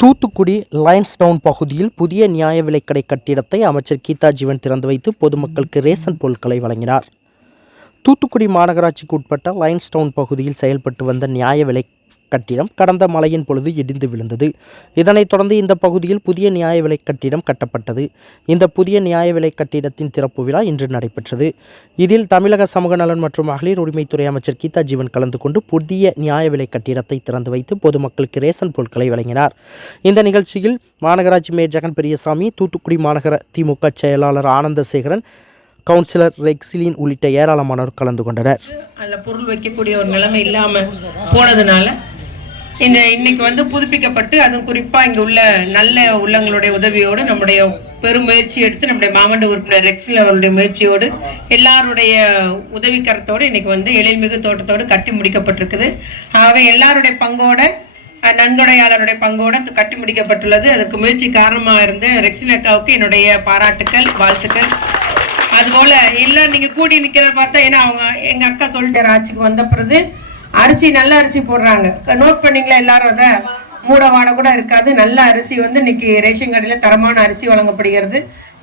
தூத்துக்குடி லைன்ஸ்டவுன் பகுதியில் புதிய நியாய விலைக்கடை கட்டிடத்தை அமைச்சர் கீதா ஜீவன் திறந்து வைத்து பொதுமக்களுக்கு ரேஷன் பொருட்களை வழங்கினார். தூத்துக்குடி மாநகராட்சிக்கு உட்பட்ட லைன்ஸ்டவுன் பகுதியில் செயல்பட்டு வந்த நியாய விலை கட்டிடம் கடந்த மழையின் பொழுது இடிந்து விழுந்தது. இதனைத் தொடர்ந்து இந்த பகுதியில் புதிய நியாய விலை கட்டிடம் கட்டப்பட்டது. இந்த புதிய நியாய விலை கட்டிடத்தின் திறப்பு விழா இன்று நடைபெற்றது. இதில் தமிழக சமூக நலன் மற்றும் மகளிர் உரிமைத்துறை அமைச்சர் கீதா ஜீவன் கலந்து கொண்டு புதிய நியாய விலை கட்டிடத்தை திறந்து வைத்து பொதுமக்களுக்கு ரேசன் பொருட்களை வழங்கினார். இந்த நிகழ்ச்சியில் மாநகராட்சி மேயர் ஜெகன் பெரியசாமி தூத்துக்குடி மாநகர திமுக செயலாளர் ஆனந்தசேகரன் கவுன்சிலர் ரெக்ஸிலின் உள்ளிட்ட ஏராளமானோர் கலந்து கொண்டனர். அதில் பொருள் வைக்கக்கூடிய ஒரு நிலைமை இல்லாமல் போனதுனால இந்த இன்னைக்கு வந்து புதுப்பிக்கப்பட்டு அதுவும் குறிப்பாக இங்கே உள்ள நல்ல உள்ளங்களுடைய உதவியோடு நம்முடைய பெரும் முயற்சி எடுத்து நம்முடைய மாமண்ட உறுப்பினர் ரெக்ஸில் அவருடைய முயற்சியோடு எல்லாருடைய உதவிக்கரத்தோடு இன்னைக்கு வந்து எழில்மிகு தோட்டத்தோடு கட்டி முடிக்கப்பட்டிருக்குது. ஆகவே எல்லாருடைய பங்கோட நன்கொடையாளருடைய பங்கோட கட்டி முடிக்கப்பட்டுள்ளது. அதுக்கு முயற்சி காரணமாக இருந்த ரெக்ஸிலக்காவுக்கு என்னுடைய பாராட்டுக்கள் வாழ்த்துக்கள். அதுபோல் எல்லாம் நீங்கள் கூடி நிற்கிறத பார்த்தா ஏன்னா அவங்க எங்கள் அக்கா சொல்லிட்டு ஆட்சிக்கு வந்த பிறகு அரிசி நல்ல அரிசி போடுறாங்க. நோட் பண்ணீங்களா எல்லாரும் அதை? மூடவாட கூட இருக்காது. நல்ல அரிசி வந்து இன்னைக்கு ரேஷன் கடையில் தரமான அரிசி வழங்கப்படுகிறது.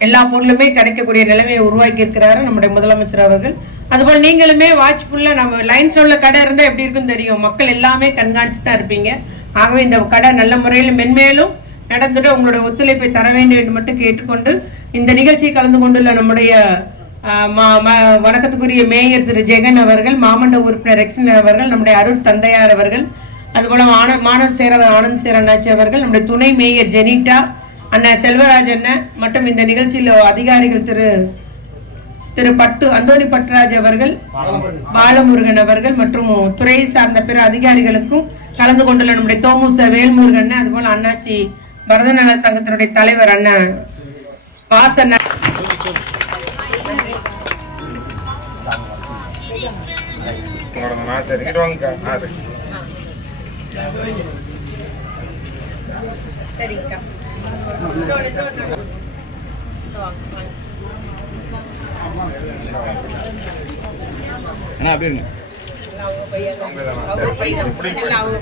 எல்லா பொருளுமே கிடைக்கக்கூடிய நிலைமையை உருவாக்கி இருக்கிறாரு நம்முடைய முதலமைச்சர் அவர்கள். அதுபோல் நீங்களுமே வாட்ச்ஃபுல்லாக நம்ம லைன் சொல்ல கடை இருந்தால் எப்படி இருக்குன்னு தெரியும். மக்கள் எல்லாமே கண்காணிச்சு தான் இருப்பீங்க. ஆகவே இந்த கடை நல்ல முறையில் மென்மேலும் நடந்துட்டு உங்களுடைய ஒத்துழைப்பை தர வேண்டும் என்று மட்டும் கேட்டுக்கொண்டு இந்த நிகழ்ச்சியை கலந்து கொண்டுள்ள நம்முடைய வணக்கத்துக்குரிய மேயர் திரு. ஜெகன் அவர்கள் மாமண்ட உறுப்பினர் எக்ஸன் அவர்கள் நம்முடைய அருள் தந்தையார் அவர்கள் அதுபோல் ஆன மாணவர் சேரர் ஆனந்த் சேர் அண்ணாச்சி அவர்கள் நம்முடைய துணை மேயர் ஜெனிட்டா அண்ணன் செல்வராஜ் அண்ணன் மற்றும் இந்த நிகழ்ச்சியில் அதிகாரிகள் திரு திரு பட்டு அந்தோணி பட்ராஜ் அவர்கள் பாலமுருகன் அவர்கள் மற்றும் துறையை சார்ந்த பிற அதிகாரிகளுக்கும் கலந்து கொண்டுள்ள நம்முடைய தோமுச வேல்முருகன் அதுபோல் அண்ணாச்சி பரதநல சங்கத்தினுடைய தலைவர் அண்ணன் வாசன் உங்களோட சரி இங்கிட்டு வாங்கக்கா ஆ சரி சரிங்கக்கா அண்ணா அப்படி இருங்க அவங்க